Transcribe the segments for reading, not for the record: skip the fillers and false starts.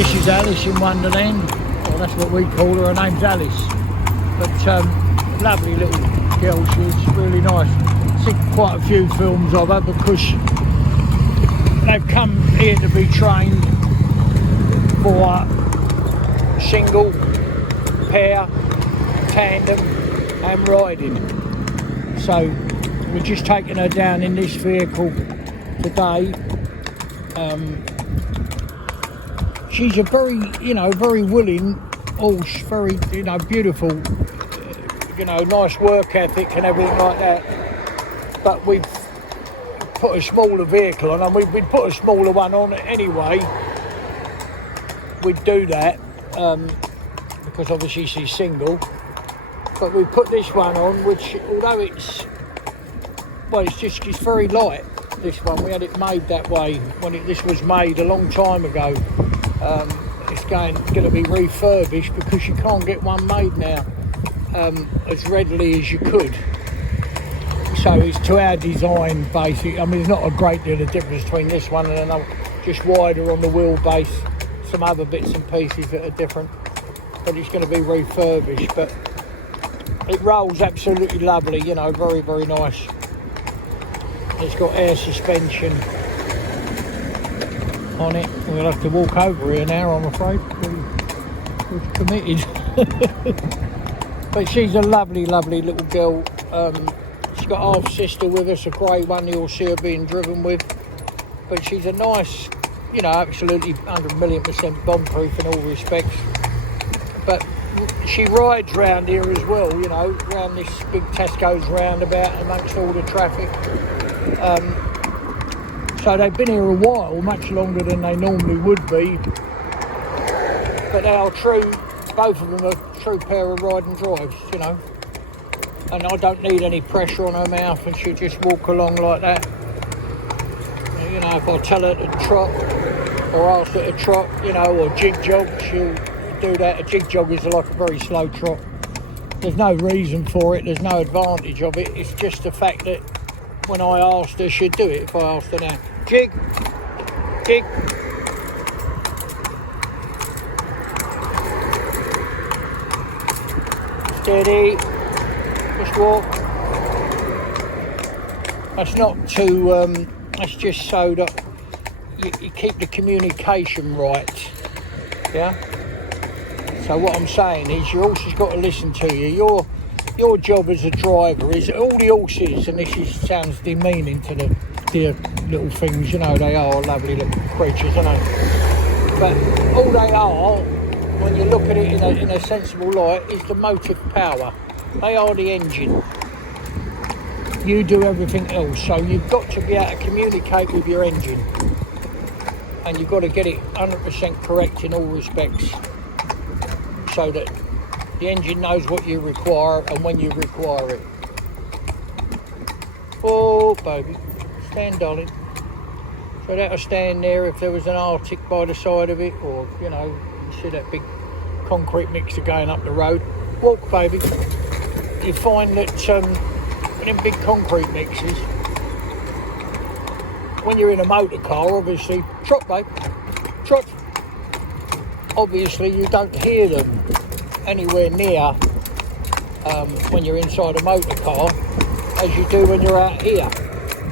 This is Alice in Wonderland. Well, that's what we call her. Her name's Alice. But lovely little girl, she's really nice. I've seen quite a few films of her because they've come here to be trained for single, pair, tandem and riding. So we're just taking her down in this vehicle today. She's a very, very willing horse, very, beautiful, nice work ethic and everything like that. But we've put a smaller vehicle on, and we'd put a smaller one on anyway. We'd do that because obviously she's single. But we put this one on, which although it's very light. This one, we had it made that way when this was made a long time ago. It's going to be refurbished because you can't get one made now as readily as you could. So it's to our design, basically. I mean, there's not a great deal of difference between this one and another. Just wider on the wheelbase, some other bits and pieces that are different. But it's going to be refurbished. But it rolls absolutely lovely, very, very nice. It's got air suspension on it. We'll have to walk over here now, I'm afraid. We've committed. But she's a lovely, lovely little girl. She's got half sister with us, a grey one you'll see her being driven with. But she's a nice, absolutely 100,000,000% bomb-proof in all respects. But she rides round here as well, round this big Tesco's roundabout amongst all the traffic. So they've been here a while, much longer than they normally would be. But they are true, both of them are true pair of ride and drives, And I don't need any pressure on her mouth, and she'll just walk along like that. If I tell her to trot, or ask her to trot, or jig jog, she'll do that. A jig jog is like a very slow trot. There's no reason for it, there's no advantage of it. It's just the fact that when I asked her, she'd do it if I asked her now. Jig, jig. Steady, just walk. That's not too, that's just so that you keep the communication right, yeah? So what I'm saying is your horse has got to listen to you. Your job as a driver is all the horses, and sounds demeaning to the dear little things, they are lovely little creatures, aren't they? But all they are, when you look at it in a sensible light, is the motive power. They are the engine. You do everything else, so you've got to be able to communicate with your engine, and you've got to get it 100% correct in all respects, so that the engine knows what you require and when you require it. Oh, baby. Stand, darling. So that'll stand there if there was an Arctic by the side of it, or, you see that big concrete mixer going up the road. Walk, baby. You find that them big concrete mixers, when you're in a motor car, obviously, trot, babe. Trot. Obviously, you don't hear them anywhere near when you're inside a motor car as you do when you're out here.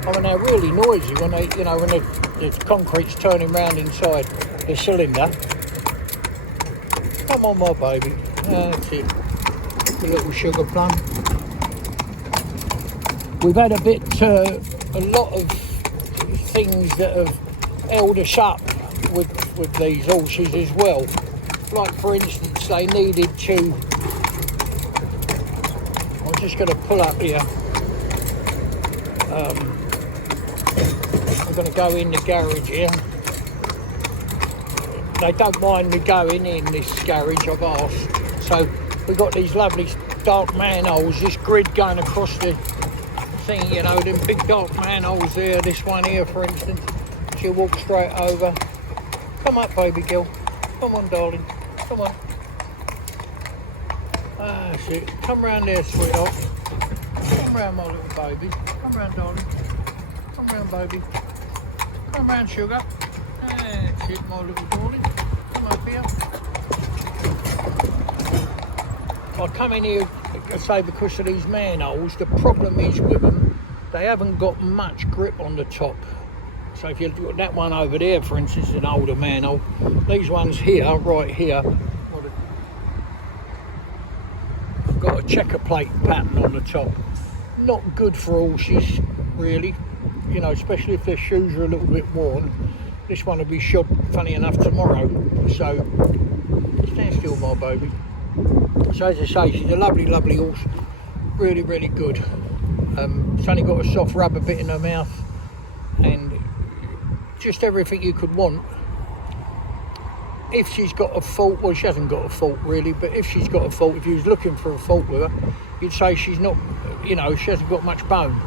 I mean, they're really noisy when when the concrete's turning round inside the cylinder. Come on, my baby. That's it. The little sugar plum. We've had a lot of things that have held us up with these horses as well. Like, for instance, they needed to... I'm just going to pull up here. I'm going to go in the garage here. They don't mind me going in this garage, I've asked. So we've got these lovely dark manholes, this grid going across the thing, them big dark manholes there. This one here, for instance, she'll walk straight over. Come up, baby girl. Come on, darling. Come on. That's it. Come round there, sweetheart. Come round, my little baby. Come round, darling. Come round, baby. Come round, sugar. That's it, my little darling. Come up here. I come in here, I say, because of these manholes. The problem is with them, they haven't got much grip on the top. So if you look at that one over there, for instance, an older manhole. These ones here, right here, I've got a checker plate pattern on the top. Not good for horses, really. You know, especially if their shoes are a little bit worn. This one will be shod, funny enough, tomorrow. So, stand still, my baby. So as I say, she's a lovely, lovely horse. Really, really good. It's only got a soft rubber bit in her mouth. And just everything you could want. If she's got a fault, well, she hasn't got a fault, really. But if she's got a fault, if you was looking for a fault with her, you'd say she's not, you know, she hasn't got much bone.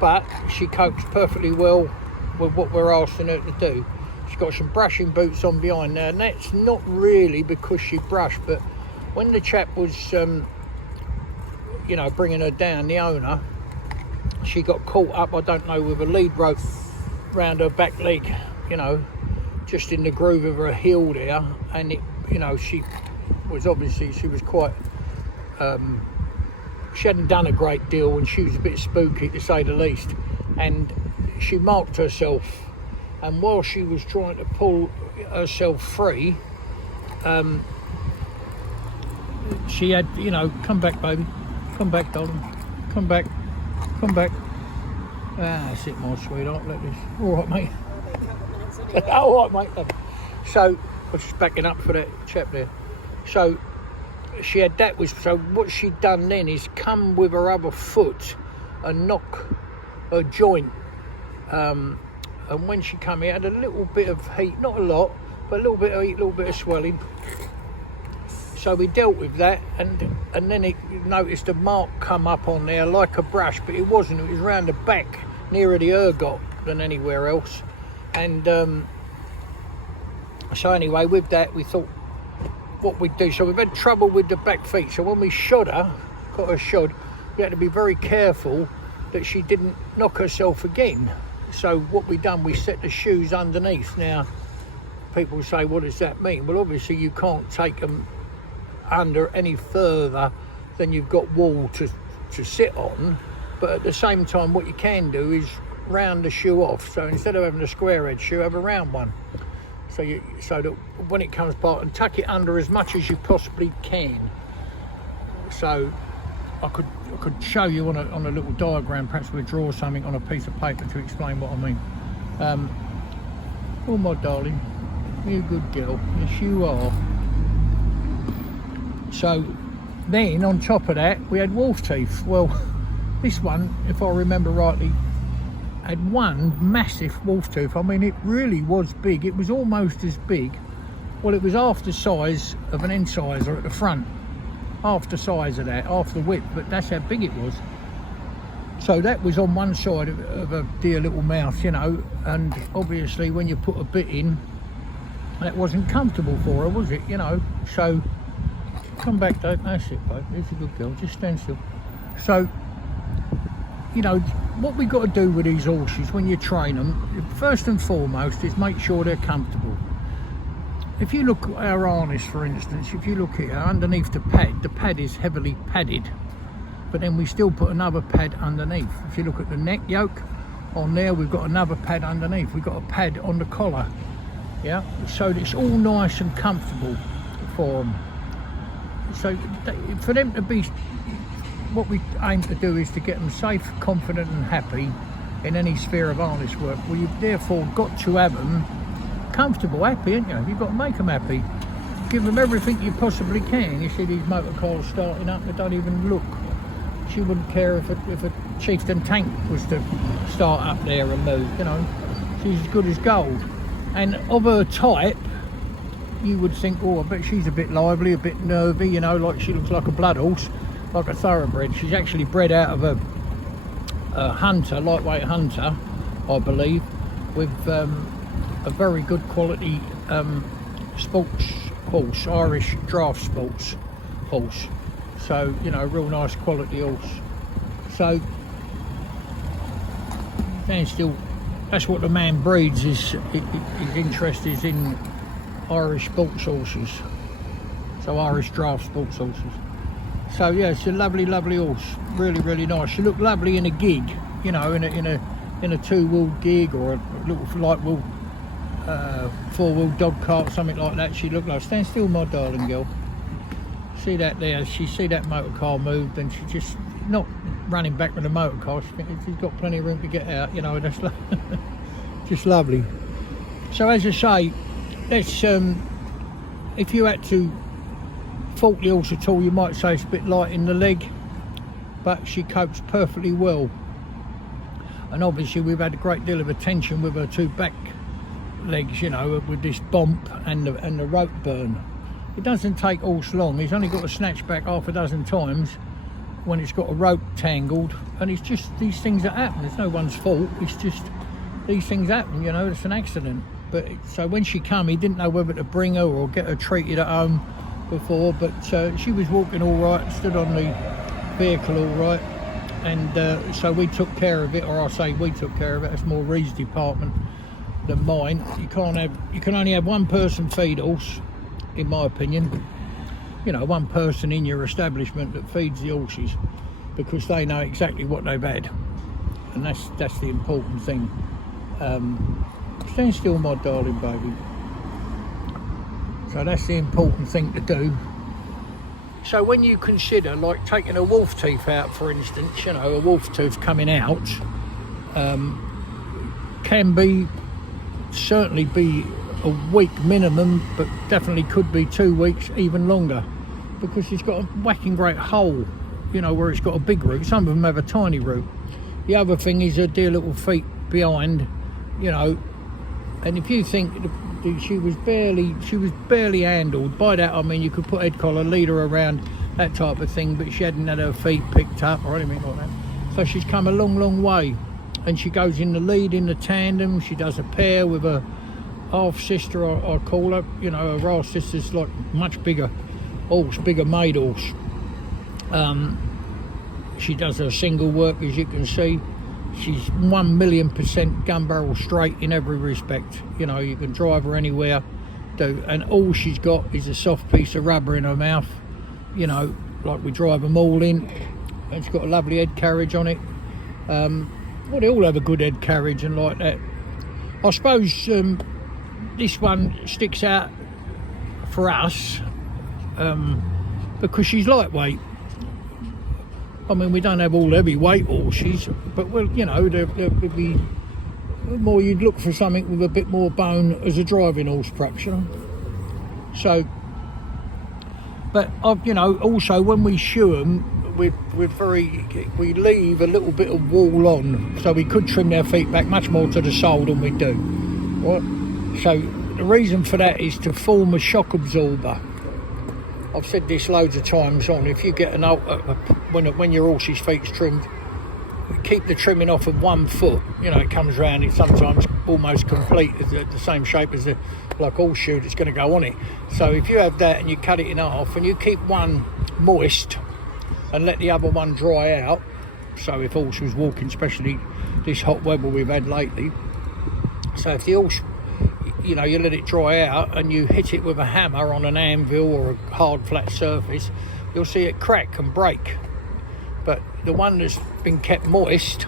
But she copes perfectly well with what we're asking her to do. She's got some brushing boots on behind now, and that's not really because she brushed, but when the chap was, you know, bringing her down, the owner, she got caught up, I don't know, with a lead rope round her back leg, you know, just in the groove of her heel there, and it, you know, she was quite, she hadn't done a great deal, and she was a bit spooky, to say the least, and she marked herself, and while she was trying to pull herself free, she had, you know, come back, baby, come back, darling, come back, that's it, my sweetheart, let this, all right, mate. All right, mate. So I was just backing up for that chap there. So she had that, so what she'd done then is come with her other foot and knock her joint, and when she come here, had a little bit of heat, not a lot, but a little bit of heat, a little bit of swelling. So we dealt with that, and then it noticed a mark come up on there like a brush, but it wasn't. It was round the back, nearer the ergot than anywhere else. And so anyway, with that, we thought what we'd do. So we've had trouble with the back feet. So when we shod her, got her shod, we had to be very careful that she didn't knock herself again. So what we done, we set the shoes underneath. Now, people say, what does that mean? Well, obviously you can't take them under any further than you've got wall to sit on. But at the same time, what you can do is round the shoe off. So instead of having a square edge shoe, have a round one. So that when it comes apart, and tuck it under as much as you possibly can. So I could show you on a little diagram. Perhaps we'll draw something on a piece of paper to explain what I mean. Oh my darling, you're a good girl. Yes, you are. So then on top of that, we had wolf teeth. Well, this one, if I remember rightly, had one massive wolf tooth. I mean, it really was big. It was almost as big. Well, it was half the size of an incisor at the front. Half the size of that, half the width, but that's how big it was. So that was on one side of a dear little mouth, you know, and obviously when you put a bit in, that wasn't comfortable for her, was it, you know? So, come back, Dave. That's it, babe. It's a good girl. Just stand still. So, you know, what we got to do with these horses when you train them, first and foremost, is make sure they're comfortable. If you look at our harness, for instance, if you look here underneath the pad is heavily padded, but then we still put another pad underneath. If you look at the neck yoke on there, we've got another pad underneath. We've got a pad on the collar, yeah, so it's all nice and comfortable for them. So for them to be, what we aim to do is to get them safe, confident and happy in any sphere of harness work. Well, you've therefore got to have them comfortable, happy, ain't you? You've got to make them happy. Give them everything you possibly can. You see these motor cars starting up, they don't even look. She wouldn't care if a chieftain tank was to start up there and move, you know. She's as good as gold. And of her type, you would think, oh, I bet she's a bit lively, a bit nervy, you know, like she looks like a blood horse, like a thoroughbred. She's actually bred out of a hunter, lightweight hunter, I believe, with a very good quality sports horse, Irish draft sports horse. So, you know, real nice quality horse. So, stand still. That's what the man breeds. His interest is in Irish sports horses. So Irish draft sports horses. So yeah, it's a lovely horse. Really, really nice. She looked lovely in a gig, you know, in a two-wheeled gig or a little light-wheel, four-wheel dog cart, something like that. She looked like. Stand still, my darling girl. See that there? She see that motor car moved, and she just not running back with the motor car. She's got plenty of room to get out, you know. That's just lovely. So as I say, let's if you had to fault the horse at all, you might say it's a bit light in the leg, but she copes perfectly well. And obviously we've had a great deal of attention with her two back legs, you know, with this bump and the rope burn. It doesn't take horse long. He's only got to snatch back half a dozen times when it's got a rope tangled, and it's just these things that happen. It's no one's fault. It's just these things happen, you know. It's an accident. But so when she come, he didn't know whether to bring her or get her treated at home before, but she was walking all right, stood on the vehicle all right, and so we took care of it, or I say we took care of it. It's more Reed's department than mine. You can only have one person feed horse, in my opinion. You know, one person in your establishment that feeds the horses, because they know exactly what they've had, and that's the important thing. Stand still, my darling baby. So that's the important thing to do. So when you consider, like, taking a wolf tooth out, for instance, you know, a wolf tooth coming out can certainly be a week minimum, but definitely could be 2 weeks, even longer, because it's got a whacking great hole, you know, where it's got a big root. Some of them have a tiny root. The other thing is her dear little feet behind, you know, and if you think she was barely handled. By that I mean you could put head collar, lead her around, that type of thing, but she hadn't had her feet picked up or anything like that. So she's come a long way, and she goes in the lead, in the tandem. She does a pair with a half sister, I call her, you know. Her half sister's like much bigger horse, bigger made horse. She does her single work, as you can see. She's 1,000,000% gun barrel straight in every respect. You know, you can drive her anywhere, and all she's got is a soft piece of rubber in her mouth, you know, like we drive them all in. And she's got a lovely head carriage on it. Well, they all have a good head carriage and like that. I suppose this one sticks out for us because she's lightweight. I mean, we don't have all heavyweight horses, but, well, you know, there would be more, you'd look for something with a bit more bone as a driving horse, perhaps, you know. So, but, you know, also when we shoe them, we leave a little bit of wool on, so we could trim their feet back much more to the sole than we do, right? So the reason for that is to form a shock absorber. I've said this loads of times on. If you get when your horse's feet's trimmed, keep the trimming off of 1 foot. You know, it comes round. It's sometimes almost complete, the same shape as like horseshoe that's going to go on it. So if you have that and you cut it in half, and you keep one moist and let the other one dry out. So if horse was walking, especially this hot weather we've had lately. So if the horse, you know, you let it dry out and you hit it with a hammer on an anvil or a hard flat surface, you'll see it crack and break. But the one that's been kept moist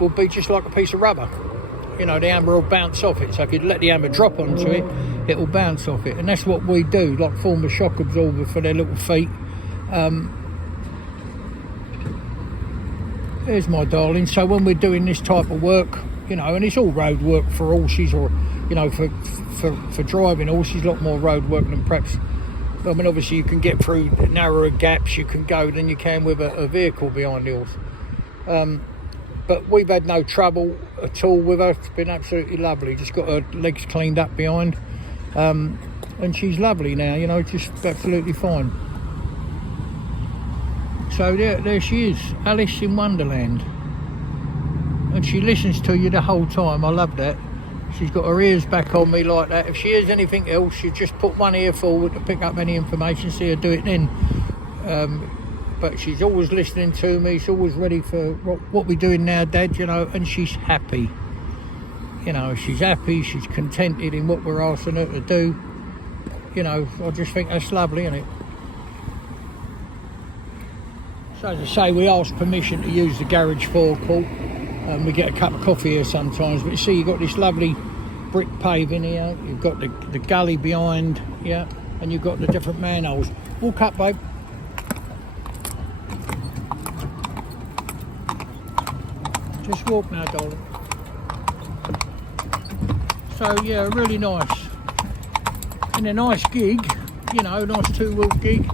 will be just like a piece of rubber. You know, the hammer will bounce off it. So if you let the hammer drop onto it, it will bounce off it. And that's what we do, like form a shock absorber for their little feet. There's my darling. So when we're doing this type of work, you know, and it's all road work for horses, or, you know, for driving horses, a lot more road work than perhaps, I mean, obviously you can get through narrower gaps, you can go than you can with a vehicle behind the horse. But we've had no trouble at all with her. It's been absolutely lovely. Just got her legs cleaned up behind, and she's lovely now, you know, just absolutely fine. So there she is, Alice in Wonderland. And she listens to you the whole time. I love that. She's got her ears back on me like that. If she hears anything else, she just put one ear forward to pick up any information, see her do it then. But she's always listening to me. She's always ready for what we're doing now, Dad, you know, and she's happy. You know, she's happy, she's contented in what we're asking her to do. you know, I just think that's lovely, isn't it? So as I say, we ask permission to use the garage forecourt, and we get a cup of coffee here sometimes. But you see, you've got this lovely brick paving here, you've got the gully behind, yeah, and you've got the different manholes. Walk up, babe. Just walk now, darling. So yeah, really nice. And a nice gig, you know, nice 2-wheel gig.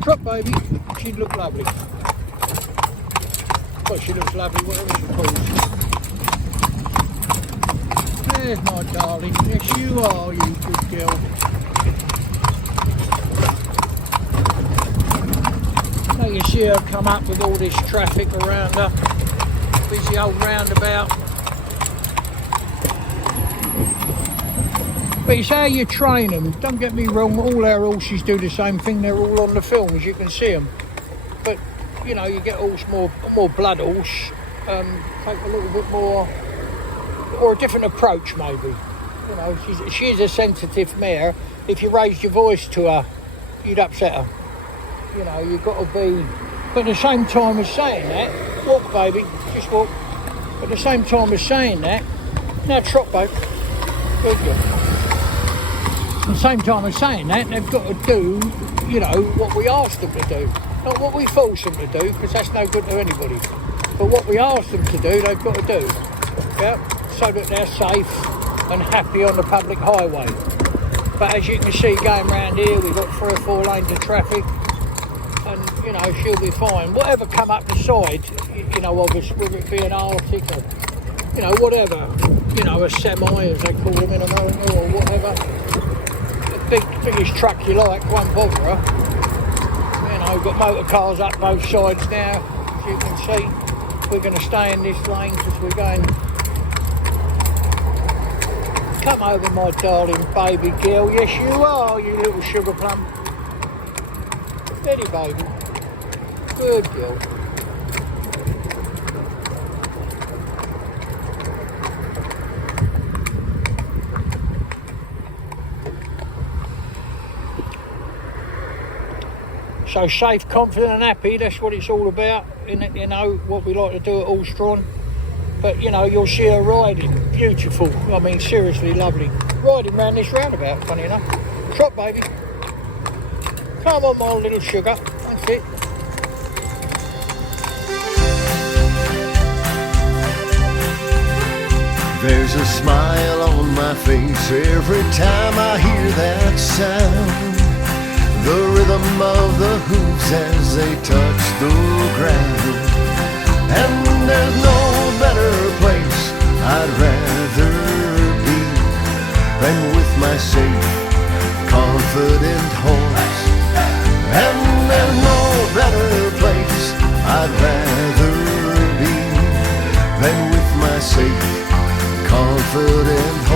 Drop, baby. She'd look lovely. Well, she looks lovely, whatever she calls. There's my darling. Yes, you are, you good girl. Now you see her come up with all this traffic around her. Busy old roundabout. But it's how you train them. Don't get me wrong, all our horses do the same thing. They're all on the film, as you can see them. But, you know, you get horse more blood horse, take a little bit more, or a different approach maybe. You know, she's a sensitive mare. If you raised your voice to her, you'd upset her. You know, you've got to be... But at the same time as saying that, walk, baby, just walk. At the same time as saying that, now trot, babe. Good girl. At the same time as saying that, they've got to do, you know, what we ask them to do. Not what we force them to do, because that's no good to anybody. But what we ask them to do, they've got to do. Yeah? So that they're safe and happy on the public highway. But as you can see, going around here, we've got 3 or 4 lanes of traffic. And, you know, she'll be fine. Whatever come up the side, you know, obviously, whether it be an Arctic or, you know, whatever. You know, a semi, as they call them in America, or whatever. Biggest truck you like, won't bother her. You know, we've got motor cars up both sides now, as you can see. We're going to stay in this lane because we're going. Come over, my darling baby girl. Yes, you are, you little sugar plum. Steady, baby. Good girl. So safe, confident and happy, that's what it's all about, you know, what we like to do at Allstrawn. But, you know, you'll see her riding, beautiful, I mean, seriously lovely. Riding round this roundabout, funny enough. Trot, baby. Come on, my little sugar, that's it. There's a smile on my face every time I hear that sound. The rhythm of the hooves as they touch the ground. And there's no better place I'd rather be than with my safe, confident horse. And there's no better place I'd rather be than with my safe, confident